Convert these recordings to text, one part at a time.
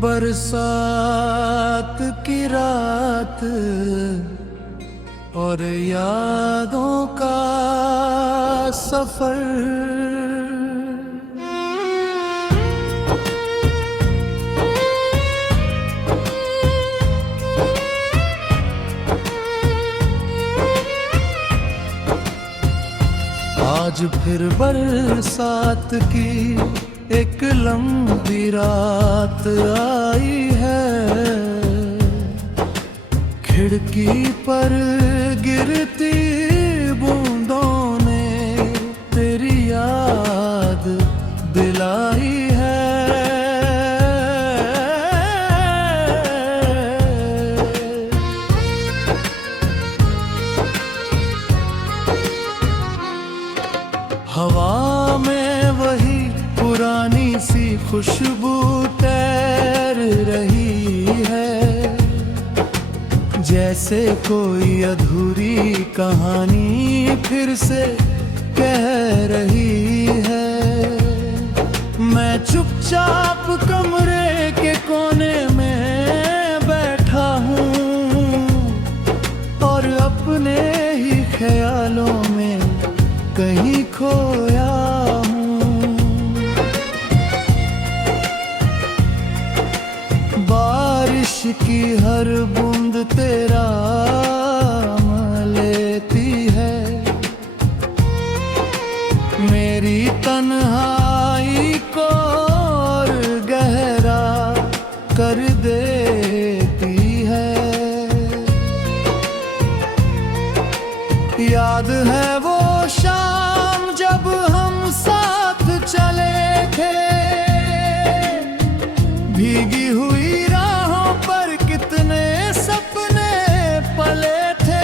बरसात की रात और यादों का सफर। आज फिर बरसात की एक लंबी रात आई है। खिड़की पर गिरती बूंदों ने तेरी याद दिलाई है। हवा में वही पुरानी सी खुशबू तैर रही है, जैसे कोई अधूरी कहानी फिर से कह रही है। मैं चुपचाप कमरे के कोने में बैठा हूँ और अपने ही ख्यालों में कहीं खोया हूँ। बारिश की हर बूंद तेरा लेती है, मेरी तन्हाई को और गहरा कर देती है। याद है वो शाम जब हम साथ चले थे, भीगी हुई राहों पर कितने सपने पले थे।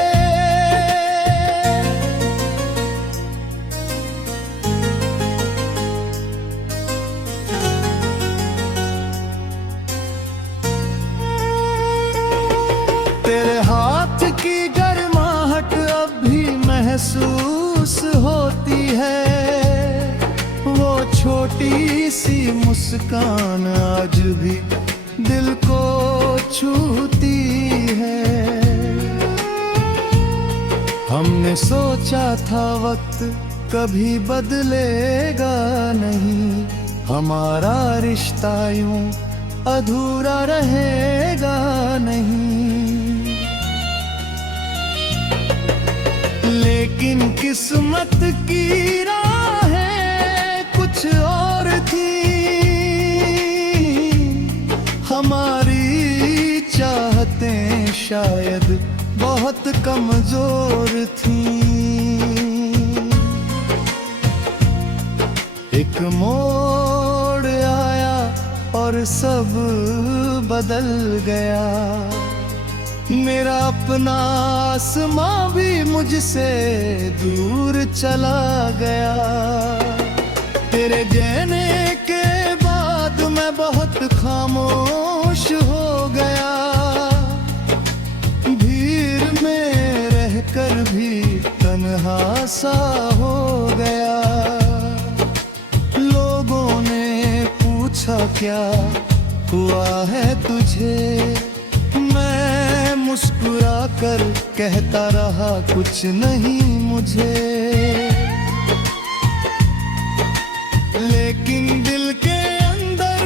तेरे हाथ की गर्माहट अब भी महसूस होती है, वो छोटी सी मुस्कान आज भी दिल को छूती है। हमने सोचा था वक्त कभी बदलेगा नहीं, हमारा रिश्ता यूं अधूरा रहेगा नहीं। लेकिन किस्मत की राहें कुछ और थी, हमारी चाहतें शायद बहुत कमजोर थी। एक मोड़ आया और सब बदल गया, मेरा अपना आसमां भी मुझसे दूर चला गया। तेरे जाने के बाद मैं बहुत खामोश हो गया, भीड़ में रहकर भी तन्हा सा हो गया। लोगों ने पूछा क्या हुआ है तुझे, मैं मुस्कुरा कर कहता रहा कुछ नहीं मुझे। लेकिन दिल के अंदर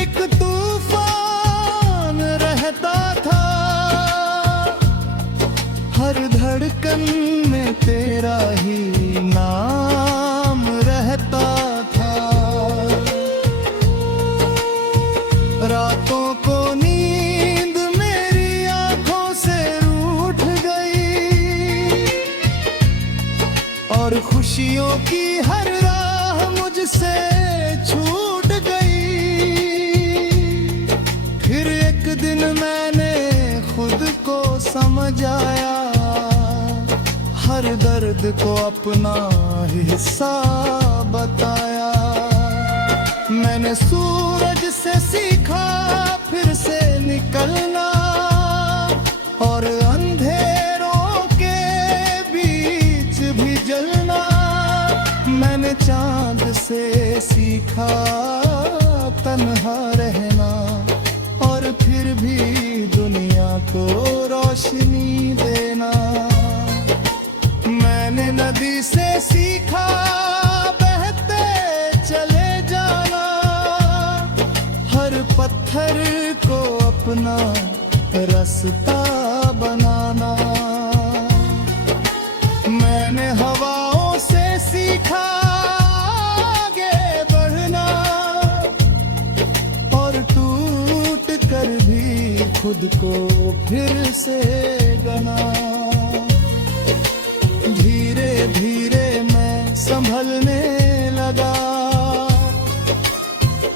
एक तूफान रहता था, हर धड़कन में तेरा ही नाम रहता था। रातों को नींद मेरी आंखों से रूठ गई और खुशियों की हर राह मुझसे छूट गई। फिर एक दिन मैंने खुद को समझ आया, हर दर्द को अपना हिस्सा बताया। मैंने सूरज से सीखा फिर से निकलना, और अंधेरों के बीच भी जलना। मैंने चांद से सीखा तन्हा रहना, रोशनी देना। मैंने नदी से सीखा बहते चले जाना, हर पत्थर को अपना रास्ता बनाना। मैंने हवाओं से सीखा आगे बढ़ना, और टूट कर भी खुद को फिर से गना। धीरे धीरे मैं संभलने लगा,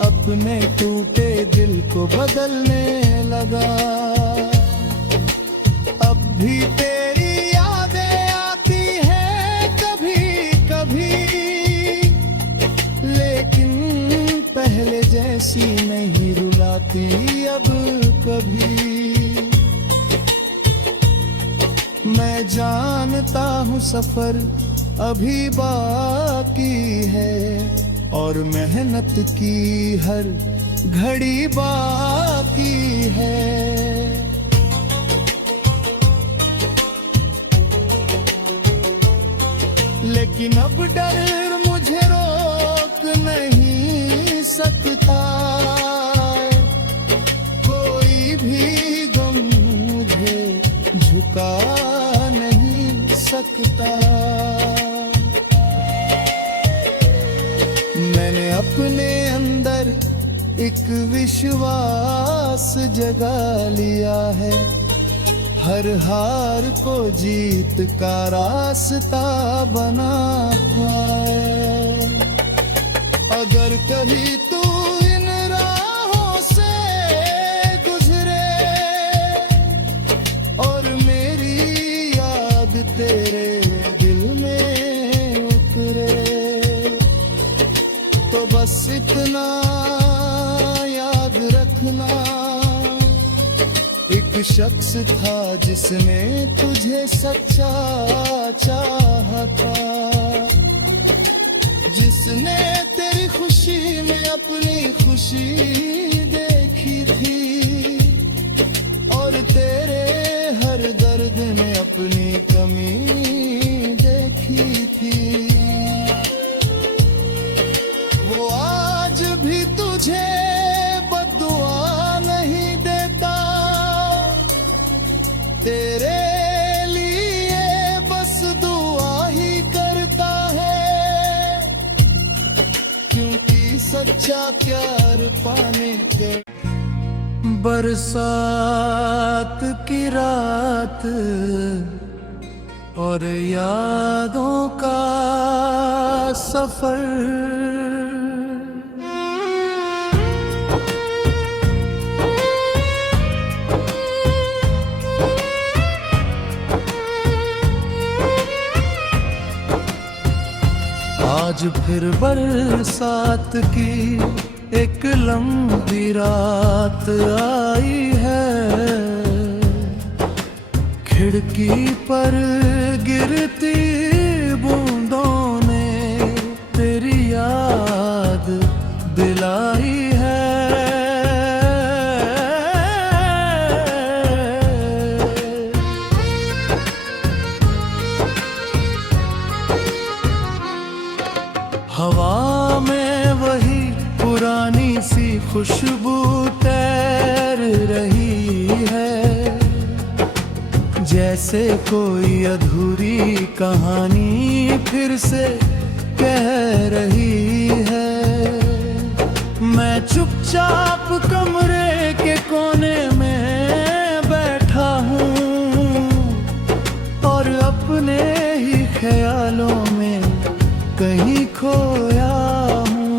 अपने टूटे दिल को बदलने लगा। अब भी तेरी यादें आती हैं कभी कभी, लेकिन पहले जैसी नहीं रुलाती अब कभी। मैं जानता हूँ सफर अभी बाकी है, और मेहनत की हर घड़ी बाकी है। लेकिन अब डर मुझे रोक नहीं सकता, कोई भी गम मुझे झुका नहीं सकता। मैंने अपने अंदर एक विश्वास जगा लिया है, हर हार को जीत का रास्ता बना है। अगर कभी तू इन राहों से गुजरे और मेरी याद तेरे दिल में उतरे, तो बस इतना याद रखना, एक शख्स था जिसने तुझे सच्चा चाहा था, जिसने तेरी खुशी में अपनी खुशी देखी थी, और तेरे हर दर्द में अपनी कमी देखी थी। वो आज भी तुझे बद्दुआ नहीं देता, तेरे लिए बस दुआ ही करता है, क्योंकि सच्चा प्यार पाने के। बरसात की रात और यादों का सफर, आज फिर बरसात की एक लंबी रात आई है। खिड़की पर गिरती बूंदों ने तेरी याद दिलाई है। हवा में वही पुरानी सी खुशबू तैर रही है, जैसे कोई अधूरी कहानी फिर से कह रही है। मैं चुपचाप कमरे के कोने में बैठा हूँ, और अपने ही ख्यालों में कहीं खोया हूँ।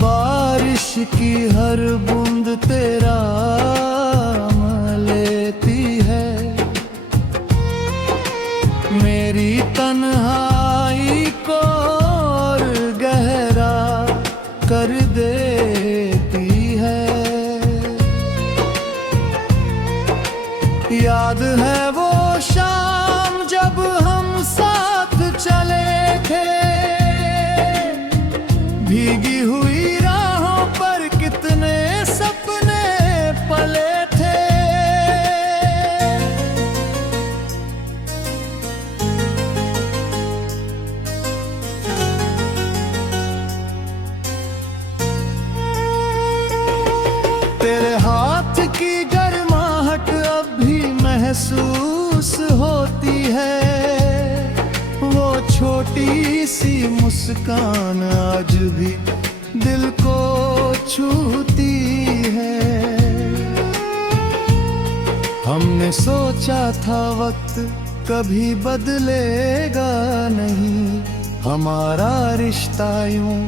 बारिश की हर बूंद तेरा लेती है, मेरी तन्हाई को और गहरा कर देती है। याद है वो शाम जब हम साथ चले थे, भीगी हुई राहों पर कितने सपने महसूस होती है। वो छोटी सी मुस्कान आज भी दिल को छूती है। हमने सोचा था वक्त कभी बदलेगा नहीं, हमारा रिश्ता यूं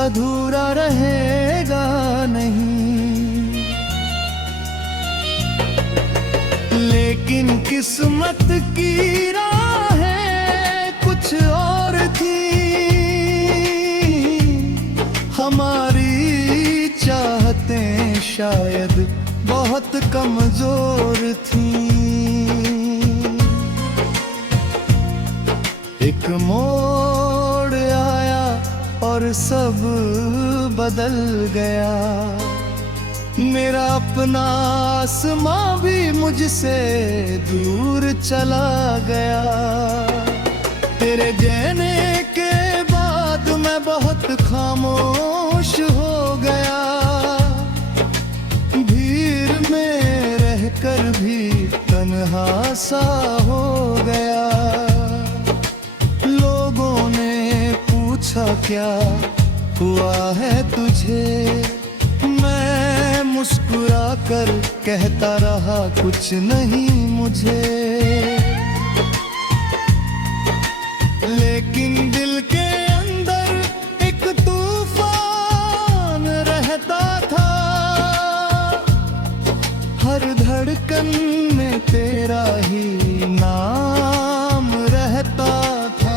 अधूरा रहेगा नहीं। लेकिन किस्मत की राहें कुछ और थी, हमारी चाहतें शायद बहुत कमजोर थी। एक मोड़ आया और सब बदल गया। मेरा अपना आसमां भी मुझसे दूर चला गया। तेरे जाने के बाद मैं बहुत खामोश हो गया। भीड़ में रहकर भी तन्हा सा हो गया। लोगों ने पूछा क्या हुआ है तुझे, मैं मुस्कुरा कर कहता रहा कुछ नहीं मुझे। लेकिन दिल के अंदर एक तूफान रहता था। हर धड़कन में तेरा ही नाम रहता था।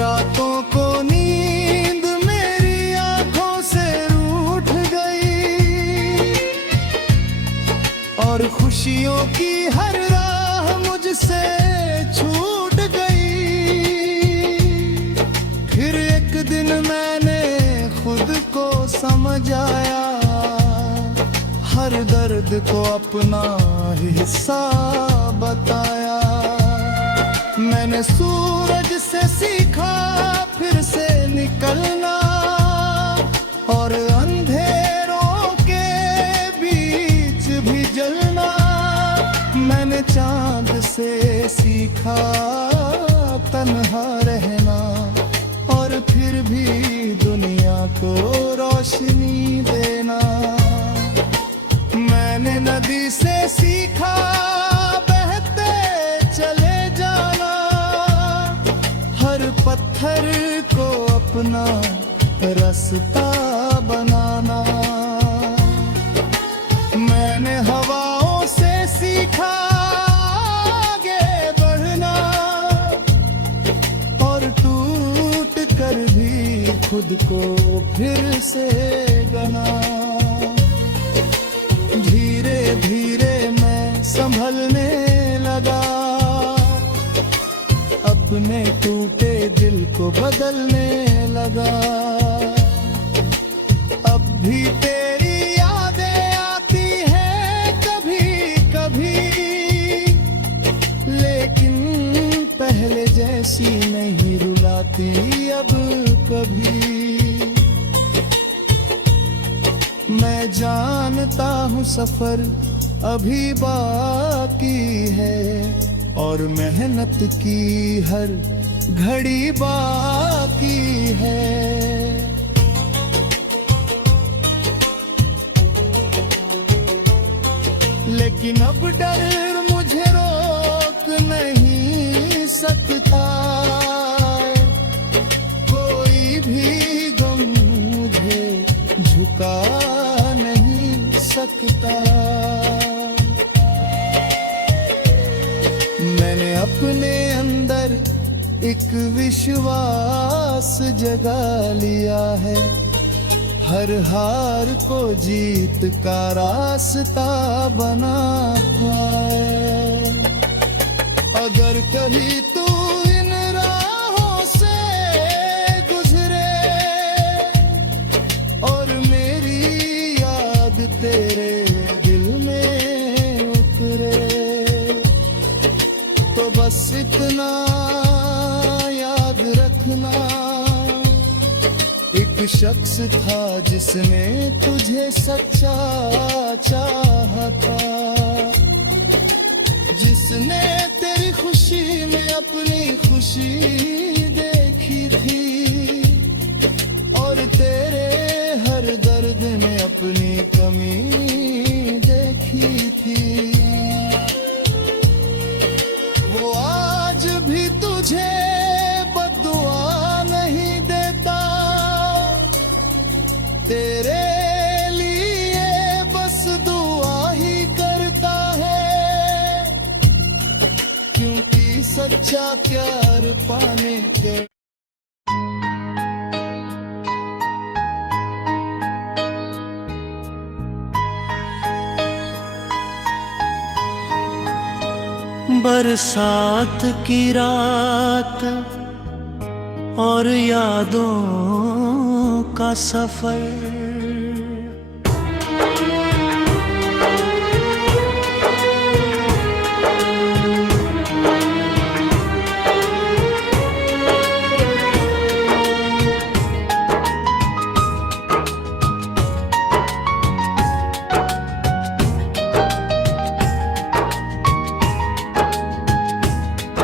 रातों को नींद मेरी आंखों से रूठ गई और खुशियों की हर राह मुझसे छूट गई। फिर एक दिन मैंने खुद को समझ आया, हर दर्द को अपना हिस्सा बताया। मैंने सूरज से सीखा फिर से निकलना और अंधेरों के बीच भी जलना। मैंने चांद से सीखा तन्हा रहना और फिर भी दुनिया को रोशनी देना। मैंने नदी से सीखा बहते चले जाना, हर पत्थर को अपना रास्ता बनाना। मैंने हवाओं से सीखा आगे बढ़ना और टूट कर भी खुद को फिर से गना। धीरे धीरे मैं संभलने लगा, अपने टूटे दिल को बदलने लगा। अब भी तेरी यादें आती हैं कभी कभी, लेकिन पहले जैसी नहीं रुलाती अब कभी। मैं जानता हूँ सफर अभी बाकी है और मेहनत की हर घड़ी बाकी है। लेकिन अब डर मुझे रोक नहीं सकता, कोई भी गम मुझे झुका नहीं सकता। मैंने अपने अंदर एक विश्वास जगा लिया है, हर हार को जीत का रास्ता बना है। अगर कभी तू इन राहों से गुजरे और मेरी याद तेरे दिल में उतरे, तो बस इतना याद रखना, एक शख्स था जिसने तुझे सच्चा चाहा था, जिसने तेरी खुशी में अपनी खुशी देखी थी और तेरे हर दर्द में अपनी कमी देखी थी। वो आज भी तुझे बद्दुआ नहीं देता, तेरे लिए बस दुआ ही करता है, क्योंकि सच्चा प्यार पाने के बरसात की रात और यादों का सफर,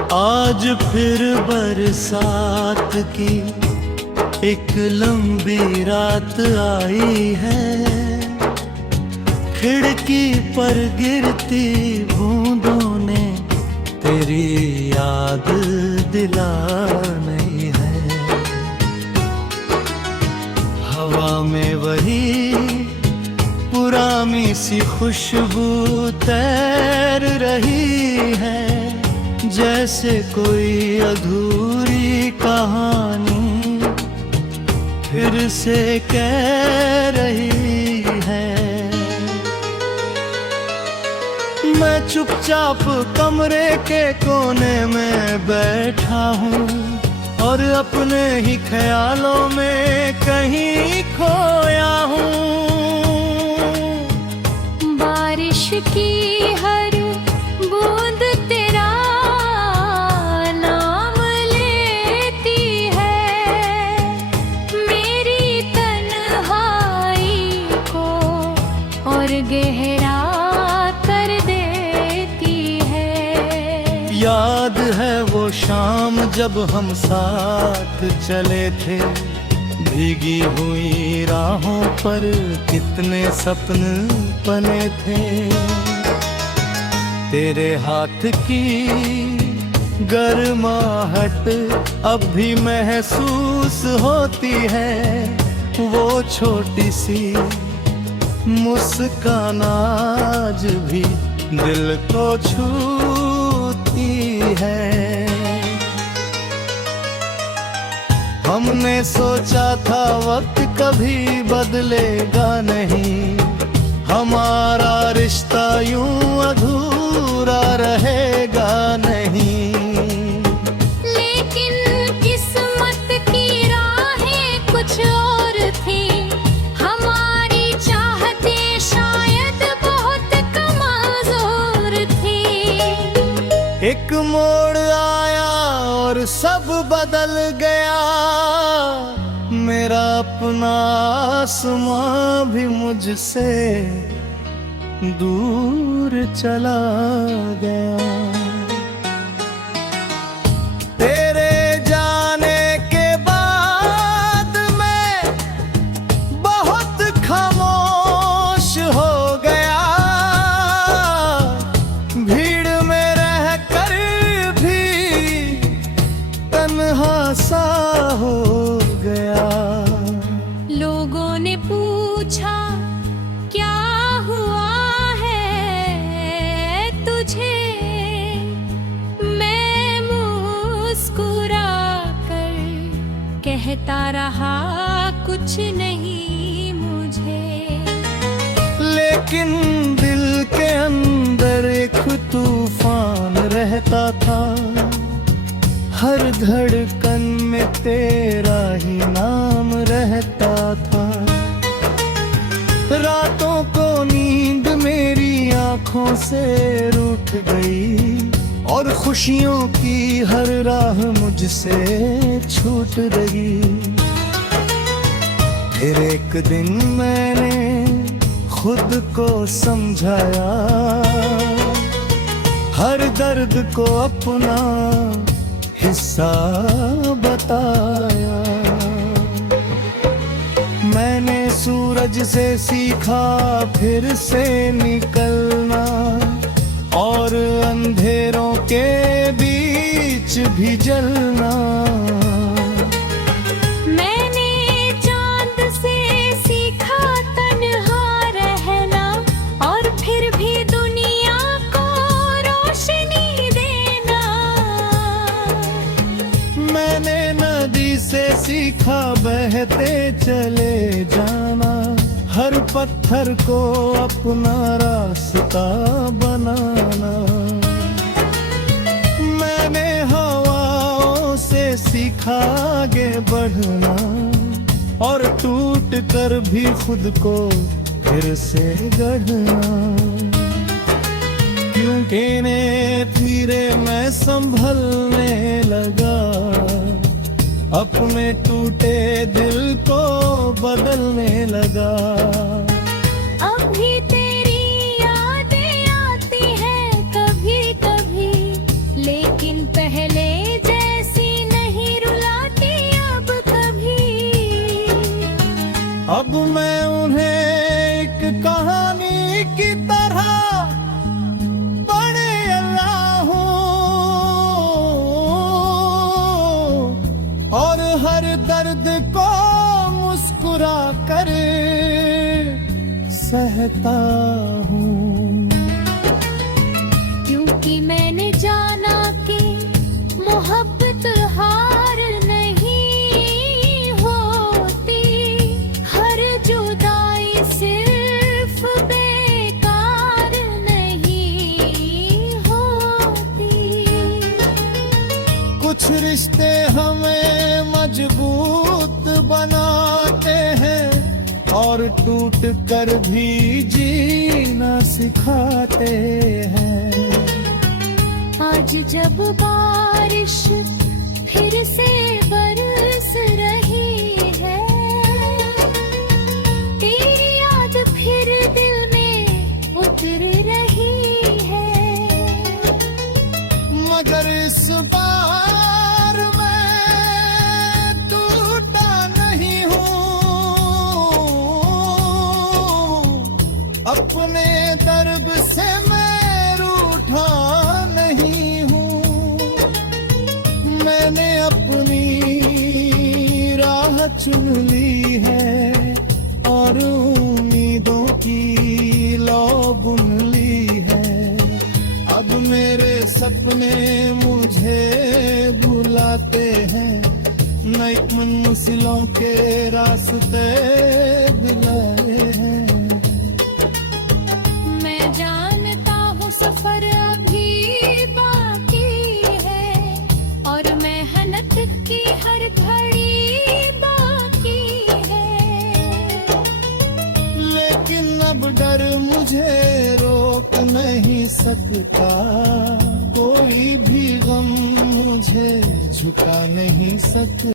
आज फिर बरसात की एक लंबी रात आई है। खिड़की पर गिरती बूंदों ने तेरी याद दिलाई है। हवा में वही पुरानी सी खुशबू तैर रही है, जैसे कोई अधूरी कहानी फिर से कह रही है। मैं चुपचाप कमरे के कोने में बैठा हूँ और अपने ही ख्यालों में कहीं खोया हूँ। बारिश की हर बूंद तेरा गहरा कर देती है। याद है वो शाम जब हम साथ चले थे, भीगी हुई राहों पर कितने सपने बने थे। तेरे हाथ की गर्माहट अब भी महसूस होती है, वो छोटी सी मुस्कान आज भी दिल को छूती है। हमने सोचा था वक्त कभी बदलेगा नहीं, हमारा रिश्ता यूं अधूरा रहेगा नहीं। लेकिन किस्मत की राहें कुछ और थी, एक मोड़ आया और सब बदल गया, मेरा अपना आसमां भी मुझसे दूर चला गया। तेरे जाने के बाद मैं बहुत खामोश हो गया, भीड़ में सा हो गया। लोगों ने पूछा क्या हुआ है तुझे, मैं मुस्कुरा कर कहता रहा कुछ नहीं मुझे। लेकिन दिल के अंदर एक तूफान रहता था, हर धड़कन में तेरा ही नाम रहता था। रातों को नींद मेरी आंखों से रूठ गई और खुशियों की हर राह मुझसे छूट रही। फिर एक दिन मैंने खुद को समझाया, हर दर्द को अपना हिस्सा बताया। मैंने सूरज से सीखा फिर से निकलना, और अंधेरों के बीच भी जलना। मैंने चांद से सीखा तन्हा रहना, और फिर भी दुनिया को रोशनी देना। मैंने नदी से सीखा बहते चले जाना, हर पत्थर को अपना रास्ता बनाना। मैंने हवाओं से सीखा आगे बढ़ना, और टूट कर भी खुद को फिर से गढ़ना। क्योंकि धीरे मैं संभलने लगा, अपने टूटे दिल को बदलने लगा। अभी तेरी यादें आती हैं कभी कभी, लेकिन पहले जैसी नहीं रुलाती अब कभी। अब मैं उन्हें एक कहानी की तरह पढ़े अल्लाह हूँ, और हर दर्द को मुस्कुरा कर सहता हूँ। क्योंकि मैंने जाना कि मोहब्बत हार नहीं होती, हर जुदाई सिर्फ बेकार नहीं होती। कुछ रिश्ते हमें मजबूत बनाते हैं, और टूट कर भी जीना सिखाते हैं। आज जब बारिश फिर से बरस रही है, तेरी याद फिर दिल में उतर रही है। मगर इस बार मैं टूटा नहीं हूँ, अपने दर्द से मैं रूठा नहीं हूँ। मैंने अपनी राह चुन ली है, और उम्मीदों की लौ बुन ली है। अब मेरे सपने मुझे बुलाते हैं, नई मंजिलों के रास्ते दिलाए हैं। मैं जानता हूँ सफर अभी बाकी है, और मेहनत की हर घड़ी बाकी है। लेकिन अब डर मुझे रोक नहीं सकता, कोई भी गम मुझे झुका नहीं सकता।